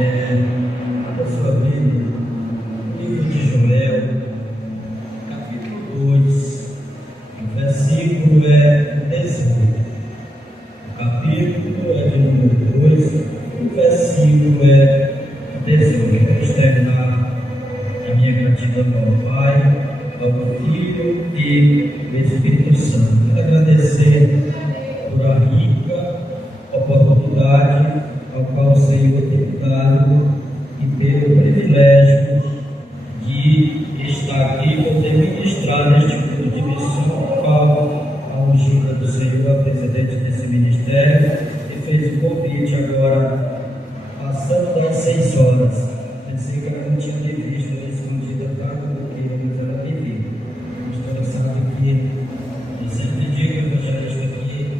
A sua Bíblia, livro de Joel, capítulo 2, o versículo é 18. O capítulo é de número 2, o versículo é 18. Vamos terminar a minha gratidão ao Pai, ao Filho e ao Espírito Santo. Quero agradecer por a rica oportunidade ao qual o Senhor tem dado e pelo privilégio de estar aqui e poder ministrar neste culto de missão, ao qual a ungida do Senhor, a presidente desse ministério, e fez o convite agora, passando das 6 horas. Pensei que ela não tinha me visto, ela escondida para coloquei, mas ela me viu. A pastora sabe que eu sempre digo, evangelista, que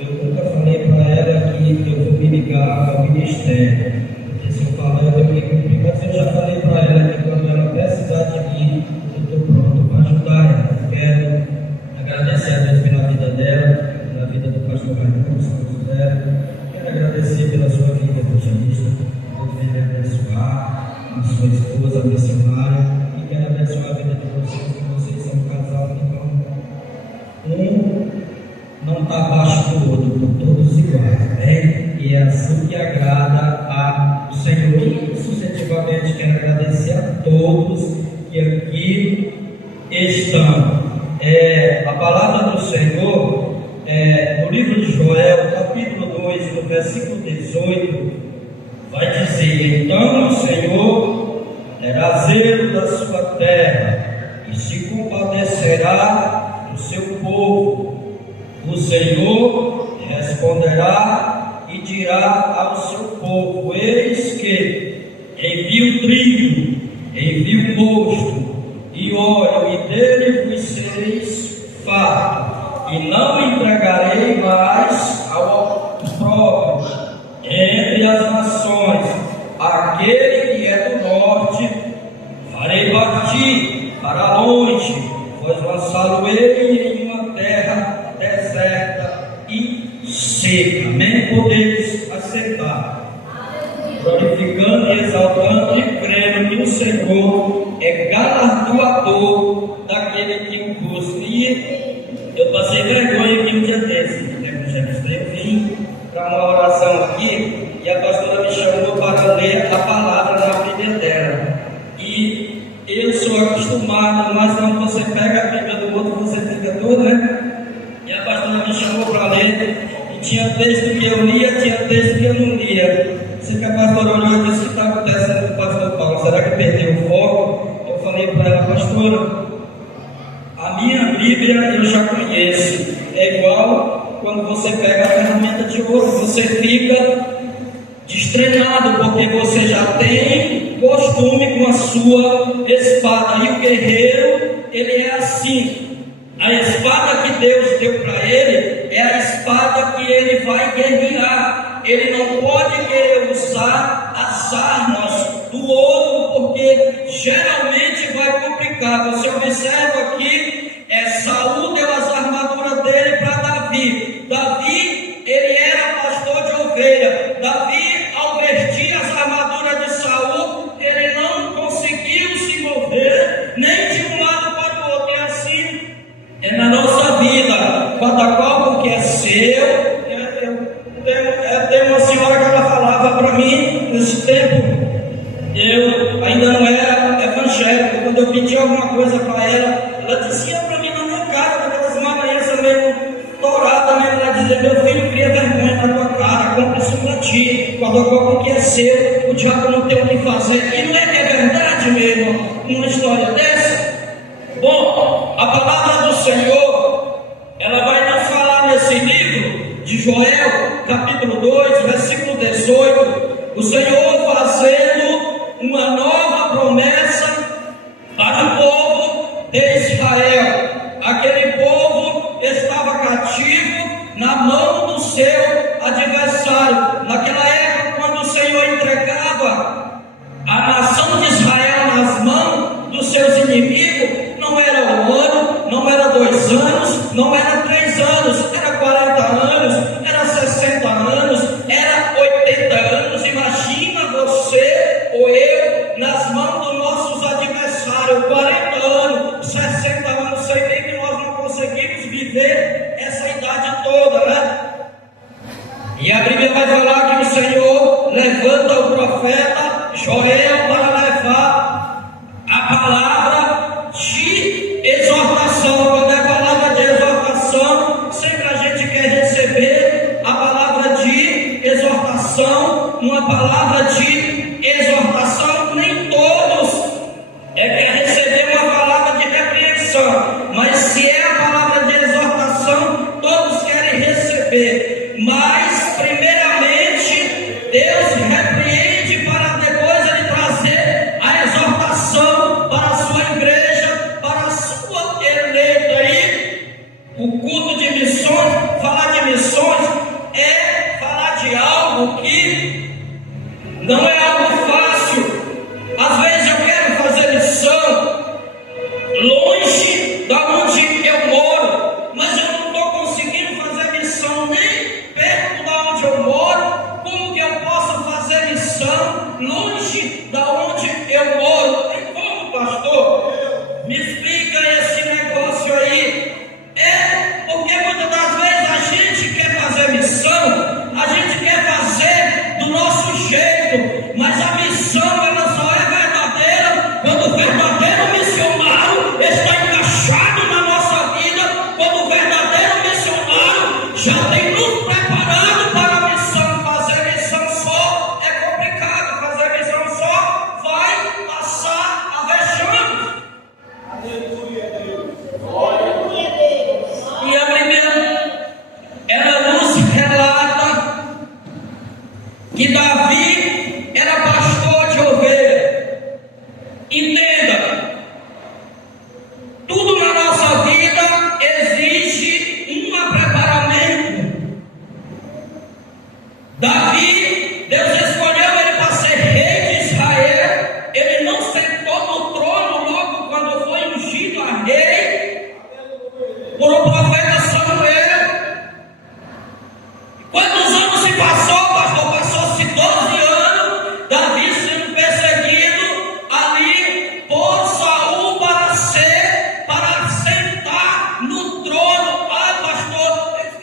eu nunca falei para ela que eu vou me ligar ao ministério, porque se eu falar eu tenho que cumprir, mas eu já falei para ela que quando ela precisar de mim, eu estou pronto para ajudar ela. Eu quero agradecer a Deus pela vida dela, pela vida do pastor Raimundo, Santos dela. Quero agradecer pela sua vida, evangelista. Deus venha abençoar a sua esposa, a missionária, e quero abençoar a vida de vocês, que vocês são um casal que não está abaixo do outro, estão todos iguais, né? E é assim que agrada ao Senhor. E sucessivamente quero agradecer a todos que aqui estão. A palavra do Senhor, no livro de Joel, capítulo 2, no versículo 18, vai dizer: então o Senhor terá zelo da sua terra e se compadecerá do seu povo. O Senhor responderá e dirá ao seu povo: eis que envio trigo, envio mosto e óleo, e dele vos sereis fartos, e não entregarei mais ao próprio entre as nações. Aquele que é do norte farei partir para longe, pois lançá-lo-ei em uma terra deserta e seca. Nem podeis aceitar. Glorificando e exaltando e crendo que o Senhor é galardoador daquele que o busca. E eu passei vergonha aqui um dia desse, eu vim para uma oração aqui e a pastora me chamou para ler a palavra na Bíblia dela. E eu sou acostumado, mas quando você pega a Bíblia do outro, você fica todo, né? E a pastora me chamou para ler, e tinha texto que eu lia, tinha texto que eu não lia. Sei que a pastora olhou e disse: o que está acontecendo com o pastor Paulo? Será que perdeu o foco? Eu falei para ela: pastora, a minha Bíblia eu já conheço. É igual quando você pega a ferramenta de ouro, você fica destreinado, porque você já tem costume com a sua espada. E o guerreiro, ele é assim. A espada que Deus deu para ele é a espada que ele vai guerrear. Ele não pode querer usar as armas do ouro, porque geralmente vai complicar. Você observa aqui, Saul deu as armaduras dele para Davi. Davi, ele era pastor de ovelha. Davi, ao vestir as armaduras de Saul, ele não conseguiu se mover nem de um lado para o outro. E assim é na nossa vida, cada qual com o que é seu. Tem uma senhora que ela falava para mim nesse tempo, eu ainda não era evangélico. Quando eu pedi alguma coisa para ela dizia para mim na minha cara, daquelas manhãs meio dourada, né? Ela dizia: meu filho, cria vergonha na tua cara, compra isso para ti, cada qual com o que é seu, o diabo não tem o que fazer. E não é que é verdade mesmo uma história dessa? Bom, a palavra do Senhor, ela vai nos falar nesse livro de Joel, capítulo 2, versículo 18, o Senhor fazendo uma nova promessa para o povo de Israel. Aquele povo estava cativo na mão do seu adversário. Naquela época, quando o Senhor entregava a nação de Israel nas mãos dos seus inimigos, não era um ano, não era 2 anos, não era 3 anos, era 40 anos, era 60 anos, era 80 anos. Imagina você levanta o profeta Joel para levar a palavra de exortação. Quando é palavra de exortação, sempre a gente quer receber a palavra de exortação, uma palavra de exortação. Nem todos querem receber uma palavra de repreensão, mas se é a palavra de exortação, todos querem receber. Mas primeiramente Deus repreende para depois Ele trazer a exortação para a sua igreja, para a sua eleita. Aí o culto de missões, falar de missões é falar de algo que não é algo fácil. Às vezes eu quero fazer missão longe da onde eu moro, mas eu não estou conseguindo fazer missão nem perto da onde eu moro. Como que eu posso fazer missão longe da onde eu moro? Tem como, pastor? Me explica esse negócio aí. É porque muitas das vezes a gente quer fazer missão, a gente quer fazer do nosso jeito, mas a missão ela só é verdadeira quando o verdadeiro missionário está encaixado na nossa vida, quando o verdadeiro missionário já tem nos preparado para a missão. Fazer missão só é complicado, fazer missão só vai passar a vexame. Aleluia, Deus. E a primeira, ela nos relata que Davi era pastor de ovelha. Entenda, tudo na nossa vida exige um preparamento. Davi, Deus escolheu ele para ser rei de Israel. Ele não sentou no trono logo quando foi ungido a rei por o profeta Samuel. Quantos anos se passou, pastor? Passou-se 12 anos, Davi sendo perseguido ali por Saul para sentar no trono. Ah, pastor,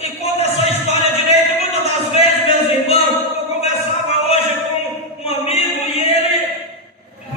e conta essa história direito. Muitas das vezes, meus irmãos, eu conversava hoje com um amigo e ele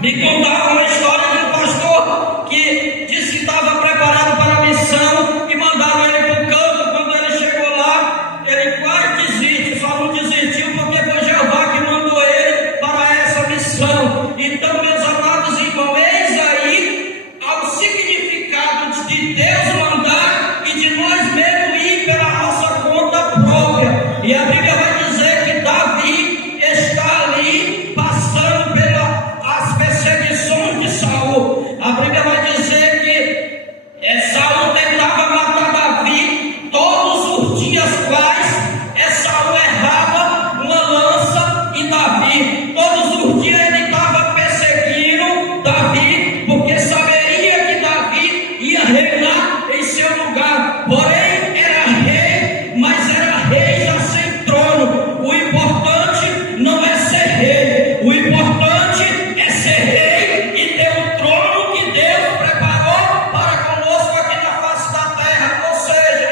me contava uma história de um pastor que disse que estava preparado para a missão e mandaram ele para o campo. Quando ele chegou lá, ele quase desiste, só não desistiu porque foi Jeová que mandou ele para essa missão. Então, meus amados irmãos, eis aí ao significado de Deus mandar e de nós mesmos ir pela nossa conta própria. E a Bíblia vai dizer que Davi está ali passando pelas perseguições de Saul. A Bíblia vai dizer que Saul tentava matar Davi todos os dias, quais Saul errava uma lança em Davi. Todos os dias ele estava perseguindo Davi, porque saberia que Davi ia reinar em seu lugar. Porém, era rei, mas era rei já sem trono. O importante não é ser rei, o importante é ser rei e ter o trono que Deus preparou para conosco aqui na face da terra. Ou seja,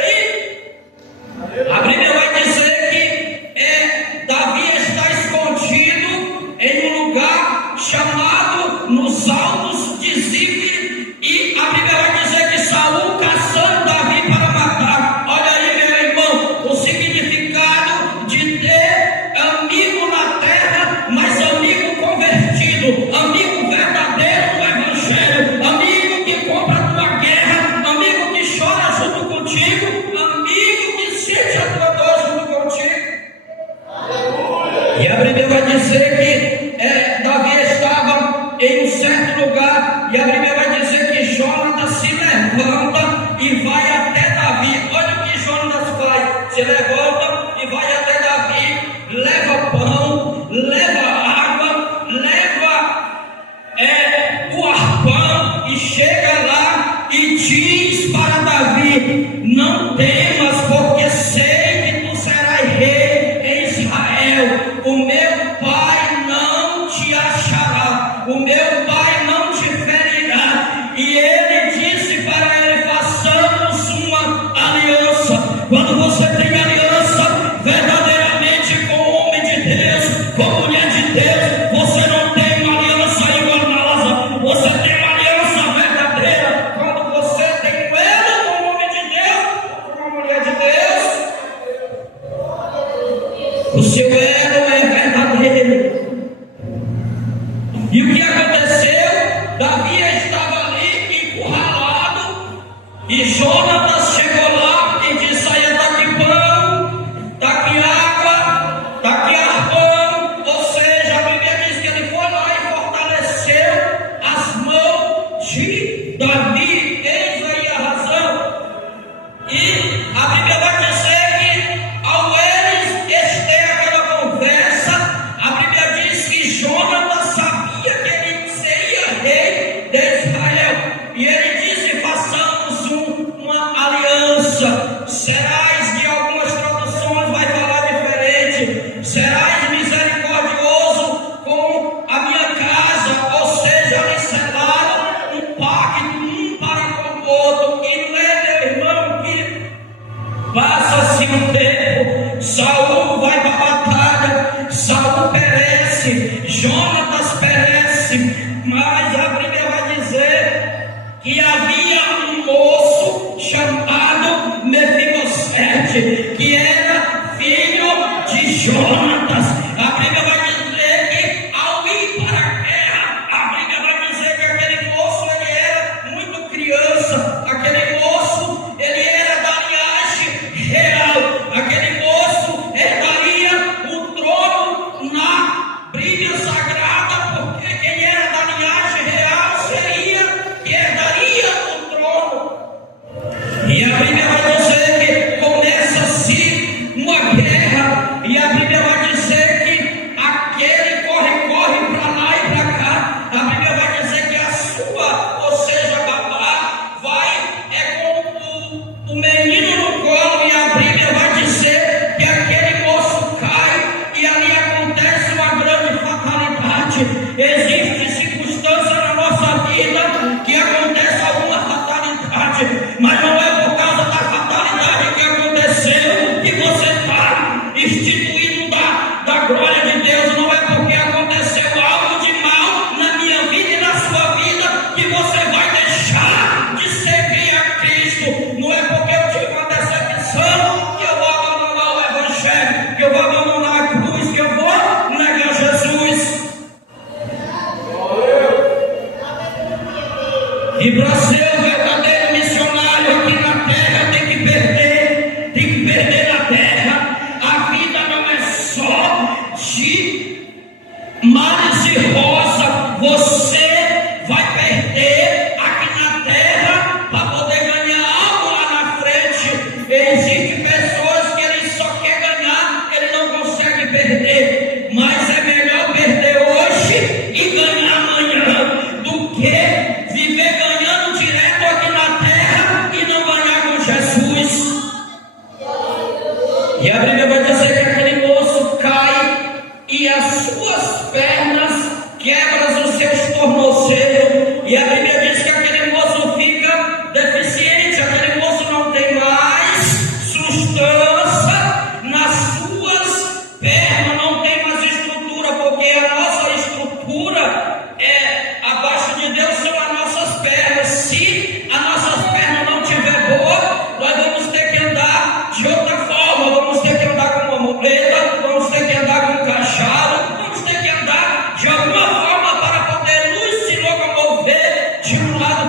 a Bíblia vai dizer que Davi está escondido em um lugar chamado nos altos de Zif, e a Bíblia vai dizer que Saul caçando Davi para matar. Olha aí, meu irmão, o significado de ter amigo na terra, mas amigo convertido, amigo verdadeiro do Evangelho, amigo que compra a tua guerra, amigo que chora junto contigo, amigo que sente a tua dor junto contigo. E a Bíblia vai dizer que Davi estava em um certo lugar, e a Bíblia vai dizer que Jonatas se levanta e vai até Davi. Olha o que Jonatas faz: se levanta e vai até Davi, leva pão, leva água, leva o arpão, e chega lá e diz para Davi: não temas, porque sei que tu serás rei em Israel. O meu pai não te achará, o meu pai não te ferirá. E ele disse para ele: façamos uma aliança. Quando você tem aliança verdadeiramente com o homem de Deus, com mulher perece, Jonatas perece, mas a Bíblia vai dizer que havia um moço chamado Mefibosete, que era filho de Jonatas. A Bíblia vai dizer que ao ir para a guerra, a Bíblia vai dizer que aquele moço ele era muito criança, aquele moço ele era da linhagem real, aquele moço herdaria o trono na Bíblia Sagrada, porque quem era da linhagem real seria que herdaria o trono. E a Bíblia vai dizer que começa-se uma guerra, e a Bíblia vai dizer que aquele corre para lá e para cá. A Bíblia vai dizer que a sua, ou seja, Babá, com o menino no colo, e a Bíblia vai dizer que aquele moço cai, e ali acontece uma grande fatalidade. Existe circunstância na nossa vida que acontece alguma fatalidade, mas não é por causa da fatalidade que aconteceu que você está instituído da glória de Deus. Não é porque aconteceu algo de mal na minha vida e na sua vida que você vai deixar de servir a Cristo. Não é porque eu tive uma decepção que eu vou abandonar o Evangelho, que eu vou abandonar a cruz, que eu vou negar Jesus. E para ser o verdadeiro missionário aqui na terra tem que perder na terra. A vida não é só de mares e rosa. Você vai perder aqui na terra para poder ganhar algo lá na frente. Existem pessoas que ele só quer ganhar, ele não consegue perder. Mas é melhor perder hoje e ganhar amanhã do que viver ganhando direto aqui na terra e não ganhar com Jesus. E a Bíblia vai dizer que aquele moço cai e as suas pernas quebram os seus tornozelos. E a Bíblia diz que aquele moço fica deficiente, aquele moço não tem mais sustância nas suas pernas, não tem mais estrutura, porque a nossa estrutura abaixo de Deus são as nossas pernas. Se as nossas pernas não estiver boa, nós vamos ter que andar de outra forma, vamos ter que andar com uma muleta, vamos ter que andar com um cajado, vamos ter que andar de alguma forma para poder nos se locomover de um lado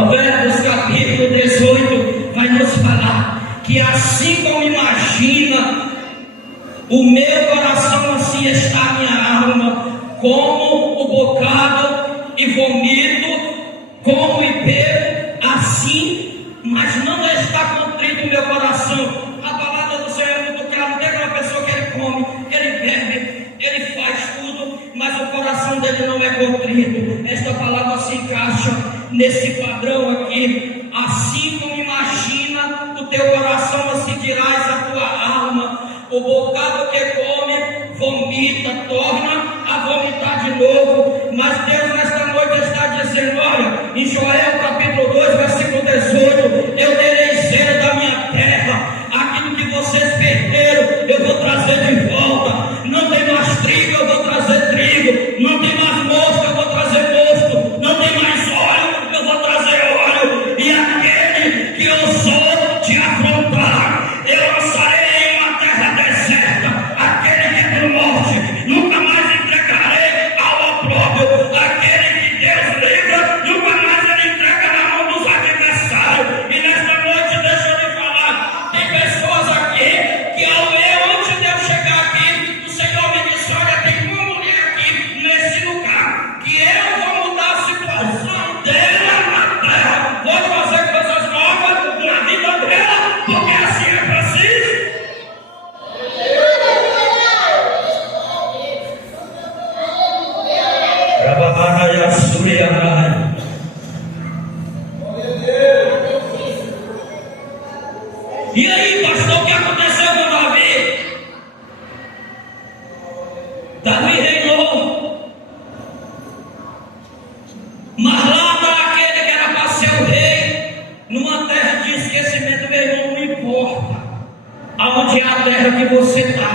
Provérbios capítulo 18 vai nos falar que assim como imagina o meu coração, assim está a minha alma, como o bocado e vomito, como e bebo, assim, mas não está contrito o meu coração. A palavra do Senhor é muito clara. Tem aquela pessoa que ele come, ele bebe, ele faz tudo, mas o coração dele não é contrito. Esta palavra se encaixa nesse padrão aqui. Assim como imagina o teu coração, assim dirás a tua alma. O bocado que come, vomita, torna a vomitar de novo. Mas Deus nesta noite está dizendo, olha, em Joel capítulo 2, versículo 18, eu terei zelo da minha terra. Aquilo que vocês perderam, eu vou trazer de volta. Não tem mais trigo, eu vou trazer trigo. Não tem mais mosto, eu vou trazer mosto. Não tem mais óleo, eu vou trazer óleo. E aquele que ousou te afrontar, eu lançarei em uma terra deserta. Aquele que é por morte, nunca mais entregarei ao opróbrio. Aquele que Deus livra, nunca mais ele entrega na mão dos adversários. E nesta noite, deixa eu lhe falar, tem pessoas aqui que ao ler, antes de eu chegar aqui, o Senhor me disse, olha, tem uma mulher aqui nesse lugar, que eu vou mudar a situação dela na terra, vou fazer coisas novas na vida dela, porque assim é preciso. E aí, pastor, o que aconteceu com Davi? Davi reinou, mas lá daquele que era para ser o rei, numa terra de esquecimento, meu irmão, não importa aonde é a terra que você está.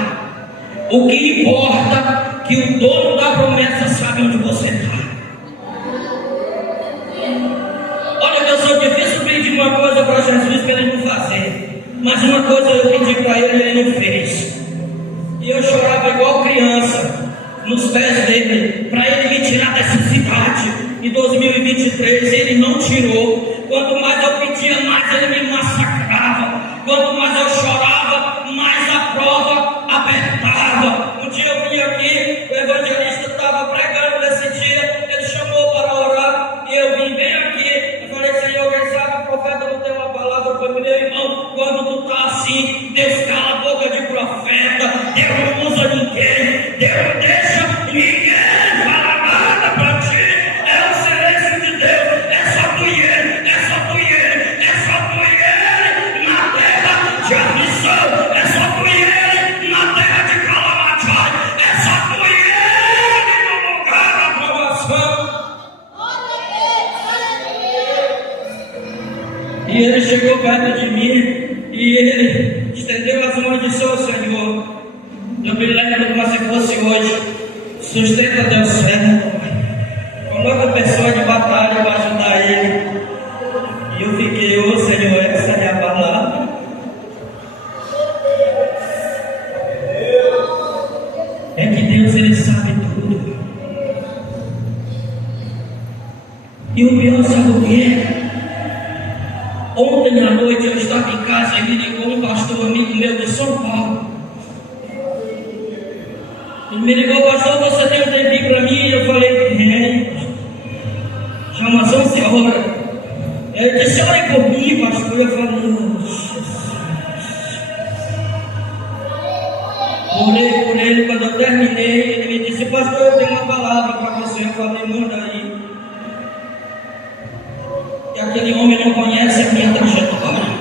O que importa é que o dono da promessa sabe onde você está. Olha, eu sou difícil pedir uma coisa para Jesus para ele não fazer. Mas uma coisa eu pedi para ele e ele não fez. E eu chorava igual criança nos pés dele, para ele me tirar dessa cidade. Em 2023 ele não tirou. Quanto mais eu pedia, mais ele me massacrava. Quanto mais eu chorava, mais a prova apertava. Um dia eu vim aqui, o evangelista estava pregando nesse dia, ele chamou para orar, e eu vim bem aqui. Eu falei, Senhor, quem sabe o profeta não tem uma palavra para mim, meu irmão. Quando tu está assim, Deus cala a boca de profeta, Deus não usa ninguém, Deus não deixa ninguém falar nada para ti. É o silêncio de Deus, é só tu e ele, é só tu e ele, é só tu e ele na terra de aflição, é só tu e ele na terra de calamidade, é só tu e ele no lugar da aprovação. E ele chegou perto de mim e ele estendeu as mãos e disse, ô Senhor, eu me lembro como se fosse hoje, sustenta teu servo, coloca pessoa de batalha para ajudar ele. E eu fiquei, ô Senhor, essa é a palavra. É que Deus, ele sabe tudo. E o pior, sabe o que é? Ontem à noite eu estava em casa e me ligou um pastor amigo meu de São Paulo. Ele me ligou, pastor, você tem um tempinho para mim? Eu falei, tem. Já umas 11 horas. Ele disse, ore por mim, pastor. Eu falei, orei por ele. Quando eu terminei, ele me disse, pastor, eu tenho uma palavra para você. Eu falei, manda aí. E aquele homem não conhece a minha trajetória.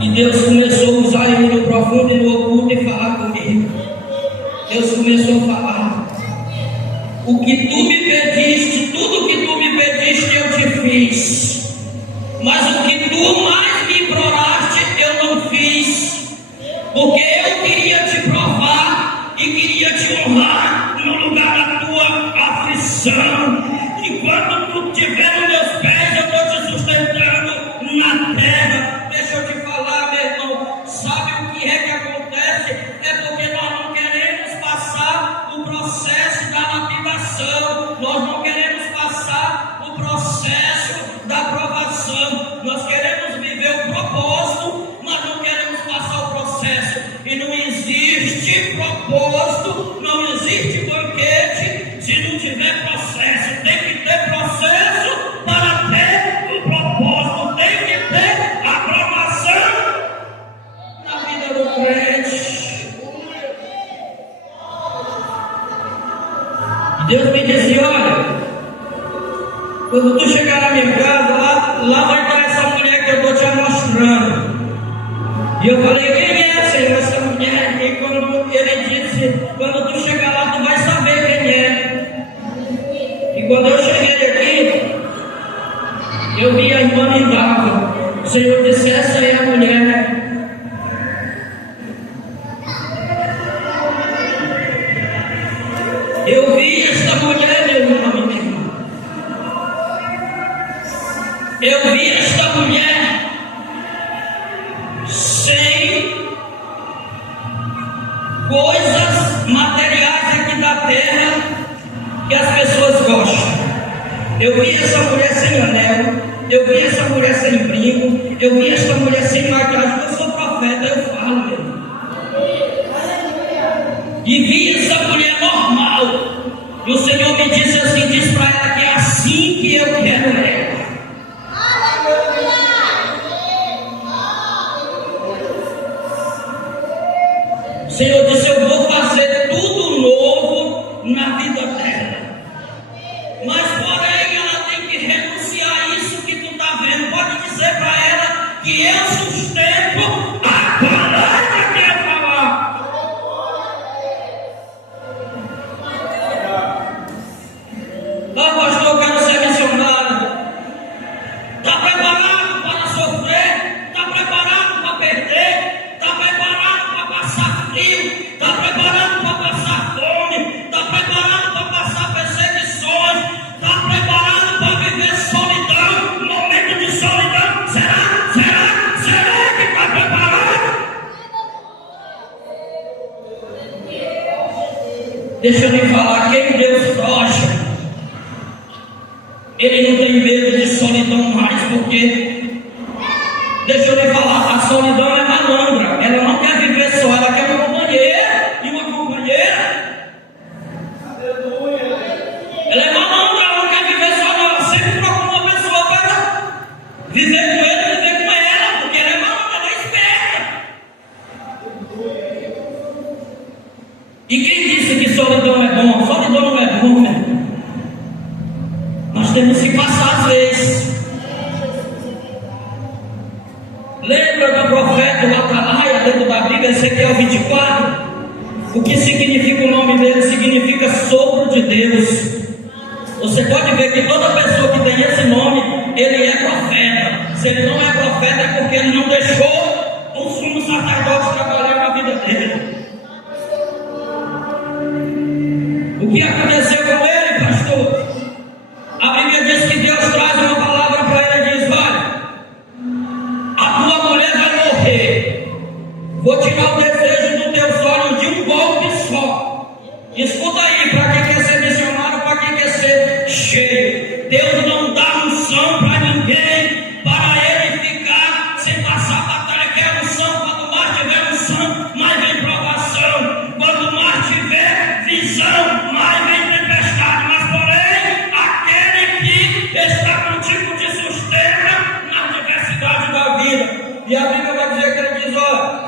E Deus começou a usar ele no profundo e no oculto e falar comigo. Deus começou a falar. O que tu me pediste, tudo que tu me pediste eu te fiz. Mas o que tu mais me imploraste eu não fiz. Porque eu queria te provar e queria te honrar no lugar da tua aflição. Enquanto tu estiver nos meus pés, eu estou te sustentando na terra. Deixa eu te falar, meu irmão. Sabe o que é que acontece? É porque nós não queremos passar o processo da lapidação. nós não queremos passar o processo da aprovação, nós queremos viver o propósito, mas não queremos passar o processo. E não existe propósito, não existe banquete se não tiver processo. Tem que ter processo para ter o propósito, tem que ter aprovação na vida do crente. E Deus me disse: olha, quando tu chegar na minha casa, lá vai estar essa mulher que eu estou te mostrando. E eu falei: quem é, Senhor, essa mulher? E quando ele disse: quando tu chegar lá, tu vai saber quem é. E quando eu cheguei aqui, eu vi a irmã Lindava. O Senhor disse: essa é a mulher. Eu vi esta mulher, meu irmão e minha irmã. Eu vi esta mulher sem coisas materiais aqui da terra que as pessoas gostam. Eu vi essa mulher sem anel, eu vi essa mulher sem brinco, eu vi essa mulher sem maquiagem. Eu sou profeta, eu falo, meu irmão. E vi essa mulher normal. E o Senhor me disse assim: diz para ela que é assim que eu quero ela. O Senhor disse: eu vou fazer tudo novo na vida dela. Mas porém ela tem que renunciar a isso que tu está vendo. Pode dizer para ela que eu sustento a palavra que eu falar. Ah, pastor, eu quero ser missionário. Está preparado para sofrer? Está preparado para perder? Está preparado para passar frio? Está preparado para passar fome? Está preparado para passar perseguições? Está preparado para viver solidão? Momento de solidão? Será que está preparado? Deixa eu lhe falar, quem Deus foge, ele não tem medo de solidão mais, porque, deixa eu lhe falar, a solidão é malandra, ela não quer viver só, ela quer uma companheira, e uma companheira, ela é malandra, ela não quer viver só, não, ela sempre procura uma pessoa para viver com ele, viver com ela, porque ela é malandra, ela é esperta. E quem disse que solidão é bom? Solidão não é bom, meu irmão. Nós temos que passar às vezes. Lembra do profeta, o Atalaia, dentro da Bíblia, Ezequiel 24? O que significa o nome dele? Significa sopro de Deus. Você pode ver que toda pessoa que tem esse nome, ele é profeta. Se ele não é profeta, é porque ele não deixou o sumo sacerdote trabalhar na vida dele. O que aconteceu com ele, pastor? A Bíblia diz que Deus traz uma palavra para ele e diz: olha, a tua mulher vai morrer. Vou tirar o desejo dos teus olhos de um golpe só. Escuta aí, para quem quer ser missionário, para quem quer ser cheio. Deus não dá unção para ninguém, para ele ficar sem passar batalha. Quer unção, quanto mais tiver unção, mais vem provação. Quanto mais tiver visão, mais vem tempestade. Mas porém, aquele que está contigo te sustenta na diversidade da vida. E a Bíblia vai dizer que ele diz: olha,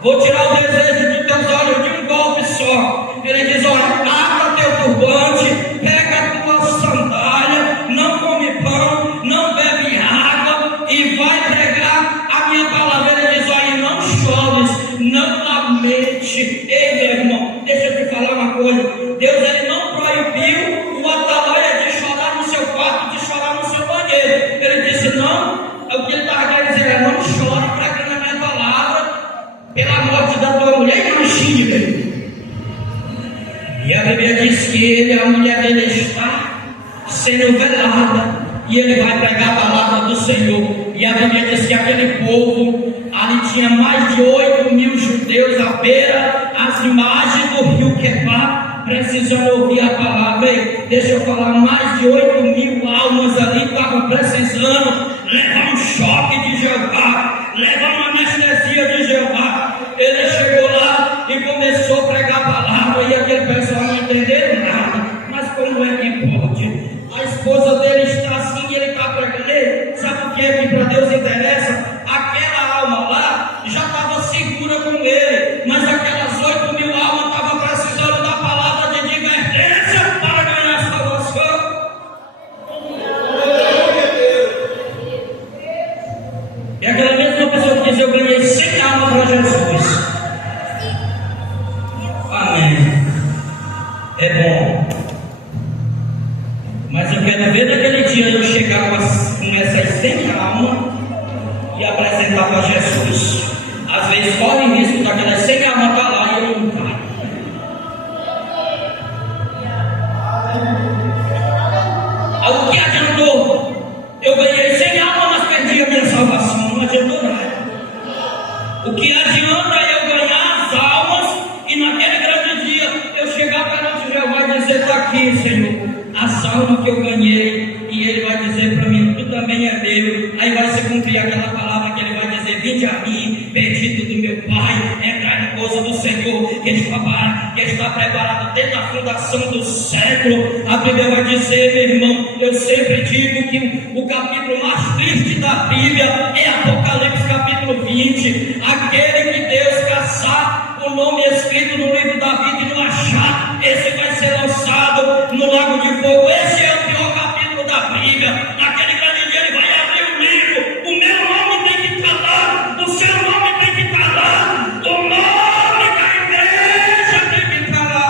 vou tirar o desejo dos teus olhos de um golpe só. Ele diz: olha, ata teu turbante, pega a tua sandália, não come pão, não bebe água e vai pregar a minha palavra. Ele diz: olha, não chores, não lamente. Ei, meu irmão, deixa eu te falar uma coisa. Deus, ele não proibiu o Atalaia de chorar no seu quarto, de chorar no seu banheiro. Ele disse: não, o que ele estava querendo dizer é: não chore pregando a minha palavra pela morte da tua mulher. Imagine. E a Bíblia diz que a mulher dele está sendo velada, e ele vai pregar a palavra do Senhor. E a Bíblia diz que aquele povo, ali tinha mais de 8.000 judeus à beira as imagens do rio Quebá, precisando ouvir a palavra. Ei, deixa eu falar, mais de 8.000 almas ali estavam precisando levar um choque de Jeová, levar uma anestesia de Jeová. Ele chegou lá e começou a pregar a palavra, e aquele pessoal não entendeu nada. Mas como é que pode? A esposa dele está assim e ele está pregando. Ei, sabe o que é que para Deus interessa? Aquela alma lá já estava segura com ele, mas aquelas 8.000 almas estavam precisando da palavra de advertência para ganhar salvação. E aquela mesma pessoa que diz: eu ganhei 100 almas para Jesus. Amém. É bom. Mas eu quero ver naquele dia eu chegar com essas 100 almas e apresentar para Jesus. Às vezes corre risco daquelas 100 almas estar lá e eu não caio. O que adiantou? Eu ganhei 100 almas, mas perdi a minha salvação. Não adiantou nada. O que adianta é eu ganhar as almas e naquele grande dia eu chegar perante Jeová e dizer: está aqui, Senhor, as almas que eu ganhei. E ele vai dizer para mim: tu também é meu. Aí vai se cumprir aquela palavra que ele vai dizer: vinde a mim, bendito do meu Pai, entrai na coisa do Senhor, que está preparado desde a fundação do século. A Bíblia vai dizer, meu irmão, eu sempre digo que o capítulo mais triste da Bíblia é Apocalipse capítulo 20. Aquele que Deus caçar o nome escrito no livro da vida e não achar, esse vai ser lançado no lago de fogo. Esse é o pior capítulo da Bíblia. Naquele grande dia ele vai abrir o livro. O meu nome tem que estar lá, o seu nome tem que estar lá, o nome da igreja tem que estar lá.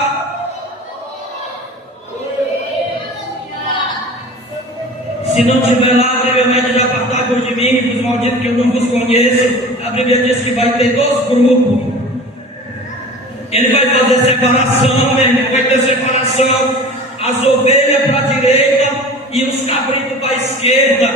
Se não tiver lá, a Bíblia vai dizer: apartai-vos de mim, dos malditos, que eu não vos conheço. A Bíblia diz que vai ter 2 grupos. Ele vai fazer separação, meu irmão, vai ter separação. As ovelhas para a direita e os cabritos para a esquerda.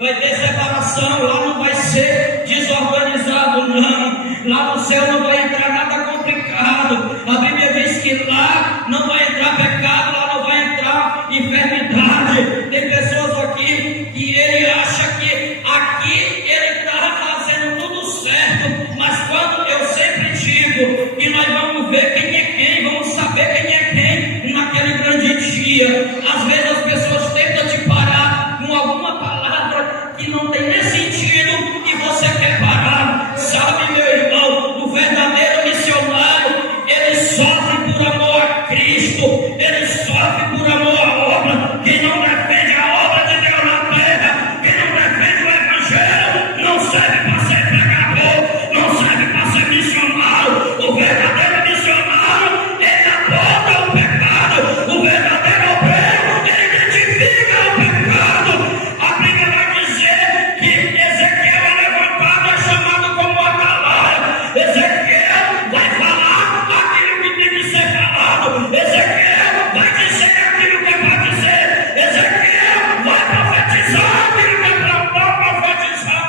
Vai ter separação. Lá não vai ser desorganizado, não. Lá no céu não vai entrar nada complicado. A Bíblia diz que lá não vai entrar pecado, lá não vai entrar enfermidade. Tem pessoas aqui que ele acha que aqui ele está fazendo tudo certo, mas quando eu sempre digo que nós vamos ver quem é quem, vamos saber quem é quem naquele grande dia. Às vezes as pessoas tentam te parar com alguma palavra que não tem nem sentido e você quer parar. Sabe, meu irmão, o verdadeiro missionário, ele sofre por amor a Cristo, ele sofre por amor à obra. Quem não defende a obra de Deus na terra, quem não defende o evangelho, não serve para ser pregador, não serve para ser missionário. O verdadeiro missionário, ele aponta o pecado. O verdadeiro obreiro, ele identifica o pecado. A Bíblia vai dizer que Ezequiel é levantado, é chamado como atalaia. Ezequiel vai falar aquilo que tem que ser falado. Ezequiel vai dizer aquilo que é para dizer. Ezequiel vai profetizar aquilo que é para profetizar.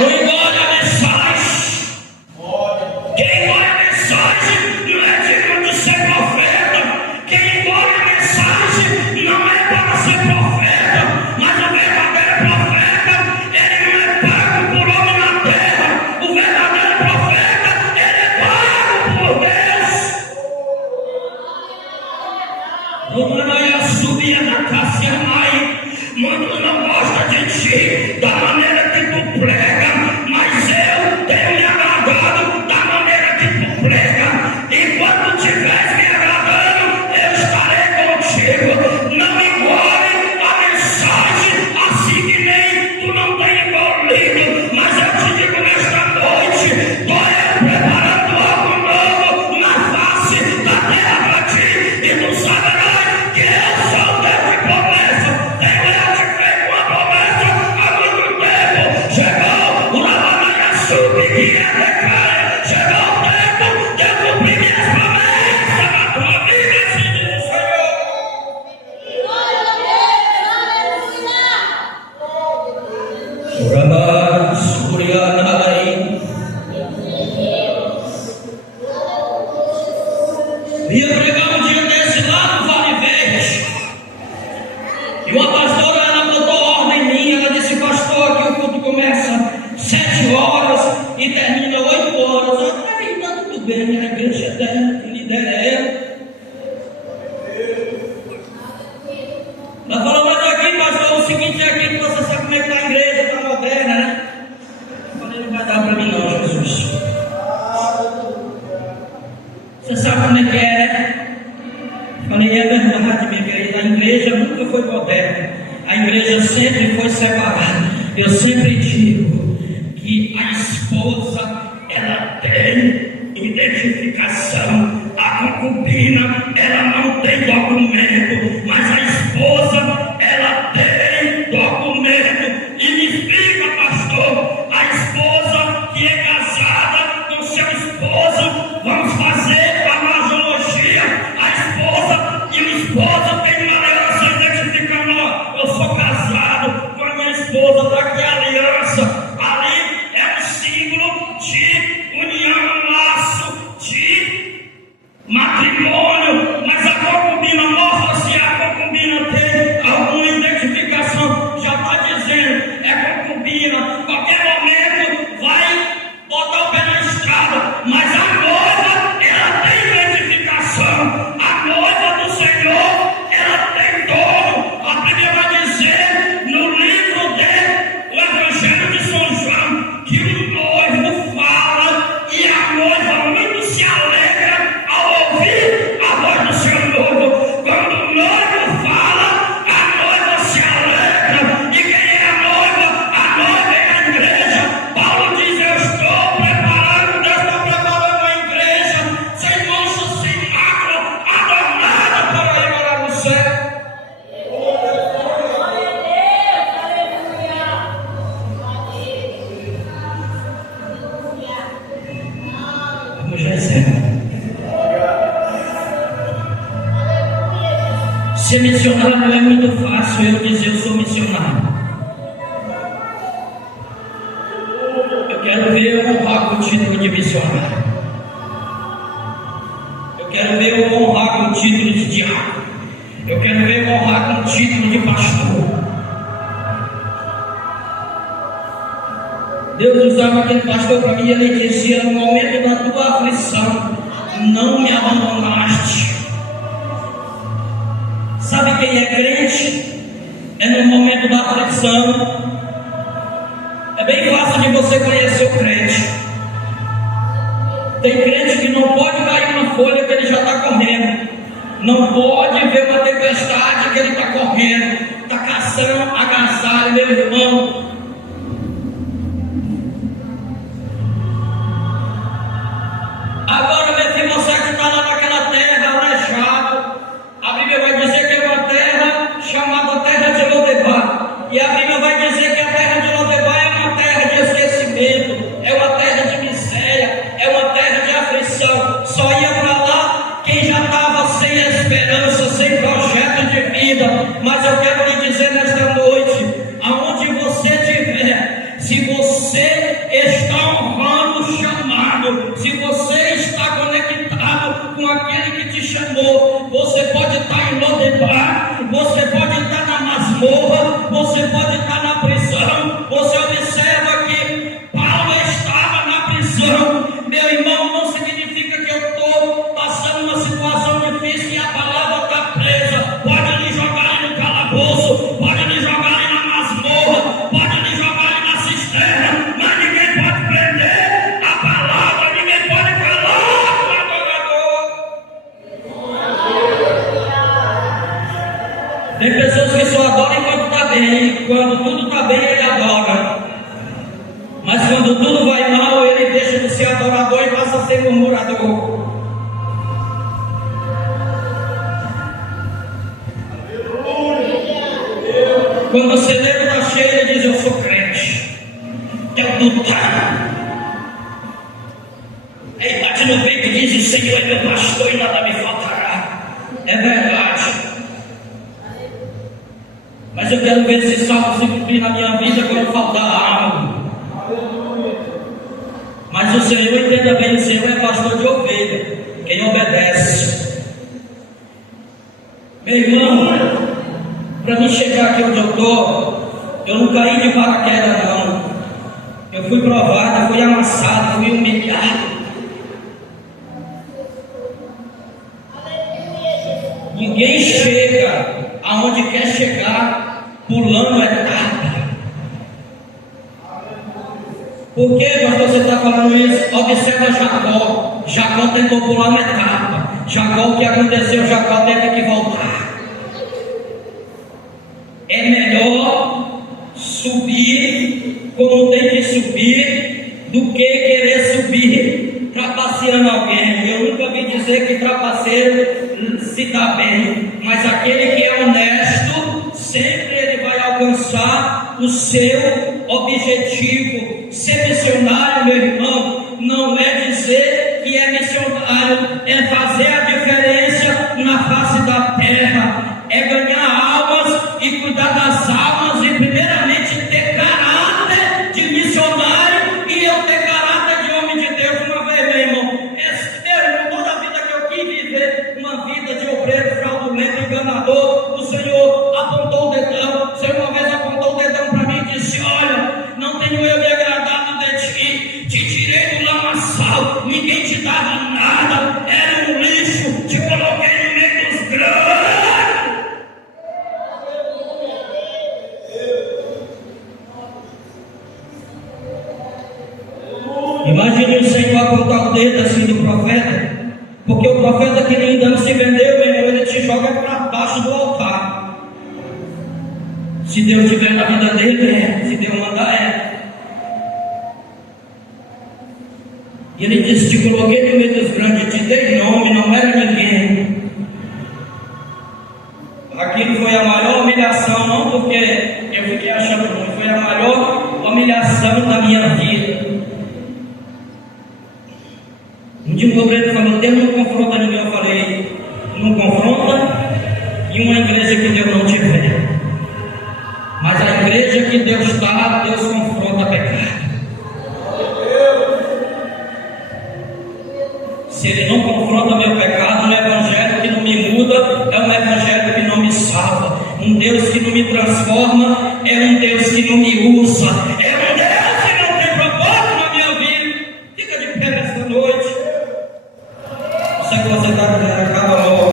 Não engole a mensagem. Quem engole a mensagem não é digno de ser profeta. Quem engole a mensagem não é para ser profeta. Mas o verdadeiro profeta, ele não é pago por homem na terra. O verdadeiro profeta, ele é pago por Deus. Romana subia na casa e mãe. Muitos não gostam de ti, da maneira que tu prega, mas eu tenho me agradado da maneira que tu prega. Enquanto estiveres me agradando, eu estarei contigo. Não engole a mensagem, assim que nem tu não tem engolido. Mas eu te digo nesta noite, estou preparando algo novo na face da terra para ti, e tu saberás que eu sou o Deus de promessa. Eu te feito uma promessa há muito tempo. Chegou Ela falou, mas aqui, pastor, o seguinte é aqui que você sabe como é que está a igreja, está moderna, né? Eu falei, não vai dar para mim não, Jesus. Você sabe como é que é, né? Eu falei, é verdade, minha querida, a igreja nunca foi moderna. A igreja sempre foi separada. Eu sempre digo que a esposa, ela tem identificação. A concubina, ela não tem documento, mas a esposa, ela tem documento. E me explica, pastor, a esposa que é casada com seu esposo, vamos fazer a analogia. A esposa e o esposo tem uma aliança identificando, ó, eu sou casado com a minha esposa, está aqui a aliança. Ali é um símbolo de união, um laço de matrimônio, mas a concubina mostra se a concubina tem alguma identificação, já está dizendo, é concubina, qualquer momento vai botar o pé na estrada, mas a noiva, ela tem identificação, a noiva do Senhor, ela tem dono. A Bíblia vai dizer no livro do Evangelho de São João que o noivo fala e a noiva muito se alegra ao ouvir a voz do seu noivo. Quando o noivo fala, a noiva se alegra. E quem é a noiva? A noiva é a igreja. Paulo diz, eu estou preparando, Deus está preparando a igreja sem mancha, sem mácula, adornada para ir morar no céu. Vamos rezar. Ser missionário é muito fácil, eu dizer eu sou missionário. Eu quero ver eu honrar com o título de missionário. Eu quero ver eu honrar com o título de diácono. Eu quero ver eu honrar com o título de pastor. Deus usava aquele pastor para mim e ele dizia, no momento da tua aflição, não me abandonaste. Sabe quem é crente? É no momento da aflição. É bem fácil de você conhecer o crente. Tem crente que não pode cair uma folha que ele já está correndo. Não pode ver uma tempestade que ele está correndo. Está caçando agasalho, meu irmão. Agora, meu filho, você que está lá naquela terra aleijado, a Bíblia vai dizer que é uma terra chamada terra de Lodebar. E a Bíblia vai dizer que a terra de Lodebar é uma terra de esquecimento, é uma terra de miséria, é uma terra de aflição. Só ia para lá quem já estava sem esperança, sem projeto de vida. Mas eu quero lhe dizer nesta noite, aonde você estiver, se você está honrando o chamado, se você está conectado com aquele que te chamou, você pode estar em Lodebar, você pode estar na masmorra, você pode estar na prisão. Você observa que Paulo estava na prisão. Meu irmão, não significa que eu estou passando uma situação difícil e a palavra está presa. Pode lhe jogar ali no calabouço, pode lhe jogar ali na masmorra, pode lhe jogar ali na cisterna, mas ninguém pode prender a palavra, ninguém pode calar o adorador. Tem pessoas que só adoram enquanto está bem, quando tudo está bem ele adora. Mas quando tudo vai mal, ele deixa de ser adorador e passa a ser murmurador. Quando o celeiro está cheio, ele diz, eu sou crente. Eu tudo tá. Aí bate no peito e diz, o Senhor é meu pastor e nada me faltará. É verdade. Mas eu quero ver esse salmo se cumprir na minha vida quando faltar algo. Mas o Senhor, entenda bem, o Senhor é pastor de ovelha, quem obedece. Meu irmão, para mim chegar aqui onde eu estou, eu não caí de paraquedas não. Eu fui provado, fui amassado, fui humilhado. Ninguém chega aonde quer chegar, pulando etapa. Por que, pastor, você está falando isso? Observa Jacó. Jacó tentou pular uma etapa. Jacó, o que aconteceu? Jacó teve que voltar. É melhor subir como tem que subir do que querer subir trapaceando alguém. Eu nunca vi dizer que trapaceiro se dá bem, mas aquele que é honesto, sempre ele vai alcançar o seu objetivo. Ser missionário, meu irmão, não é dizer que é missionário, é fazer a diferença na face da terra, é ganhar almas e cuidar das almas, e primeiramente ter caráter de missionário, e eu ter caráter de homem de Deus. Uma vez, meu irmão, toda a vida que eu quis viver uma vida de obreiro fraudulento, enganador, o Senhor apontou o dedão. O Senhor uma vez apontou o dedão para mim e disse: olha, não tenho eu me agradado de ti, te tirei do lamaçal, ninguém te dava nada, era um lixo, te coloquei no meio dos grandes. Imagine o Senhor apontar o dedo assim do profeta, porque o profeta que nem dando se vendeu, meu irmão, ele te joga para baixo do altar. Se Deus tiver na vida dele, se Deus mandar, E ele disse: te coloquei no meio dos grandes, te dei nome, não era ninguém. Aquilo foi a maior humilhação, não porque eu fiquei achando ruim, foi a maior humilhação da minha vida. Um dia um obreiro falou: Deus não confronta ninguém. Eu falei: não confronta, e uma igreja que Deus não tiver. Mas a igreja que Deus está, Deus confronta pecado. Se Ele não confronta meu pecado, um evangelho que não me muda, é um evangelho que não me salva. Um Deus que não me transforma, é um Deus que não me usa. É um